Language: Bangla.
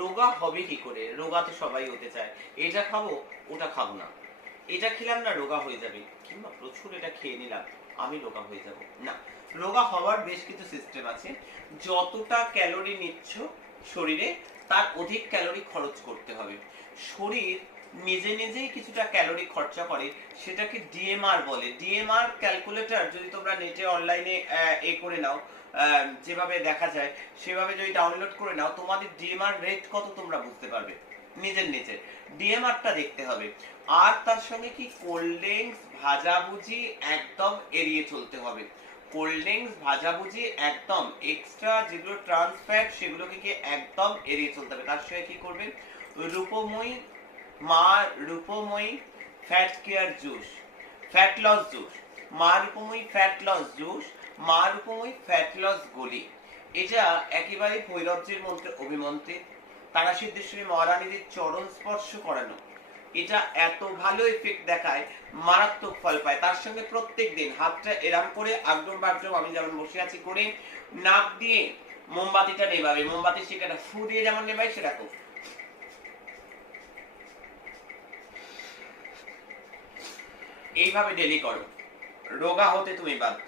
রোগা হবে কি করে? রোগা তো সবাই হতে চায়। এটা খাবো, ওটা খাবো না। এটা খেলাম না রোগা হয়ে যাবে, কিংবা প্রচুর এটা খেয়ে নিলাম, আমি রোগা হয়ে যাব। না, রোগা হওয়ার বেশ কিছু সিস্টেম আছে। যতটা ক্যালোরি নিচ্ছ শরীরে, তার অধিক ক্যালোরি খরচ করতে হবে। শরীর নিজে নিজেই কিছুটা ক্যালোরি খরচা করে, সেটাকে ডিএমআর বলে। ডিএমআর ক্যালকুলেটর যদি তোমরা নেটে অনলাইনে করে নাও, যেভাবে দেখা যায় সেভাবে যদি ডাউনলোড করে নাও, তোমাদের ডিএমআর রেট কত তোমরা বুঝতে পারবে নিজের নিজের। ডিএমআরটা দেখতে হবে। আর তার সঙ্গে কি, কোল্ড ড্রিঙ্কস ভাজাভুজি একদম এড়িয়ে চলতে হবে। কোল্ড ড্রিঙ্কস ভাজাভুজি একদম, এক্সট্রা যেগুলো ট্রান্স ফ্যাট সেগুলোকে কি একদম এড়িয়ে চলতে হবে। তার সঙ্গে কি করবে, রূপময়ী মা Rupmoyee fat care juice, fat loss juice, মা রূপময়ী ফ্যাট লস জুস, মা রূপময়ী ফ্যাট লস গলি। এটা একেবারে ভৈরবজির মন্ত্রে অভিমন্ত্রিত, তারা সিদ্ধেশ্বরী মহারানীদের চরণ স্পর্শ করানো। এটা এত ভালো এফেক্ট দেখায়, মারাত্মক ফল পায়। তার সঙ্গে প্রত্যেক দিন হাতটা এরাম করে আগডম বাগডম আমি যেমন বসে আছি করে নাক দিয়ে মোমবাতিটা নেভাবে। মোমবাতি শিকাটা ফু দিয়ে যেমন নেভাই সেরকম এইভাবে ডেলি করো, রোগা হতে তুমি বাধ্য।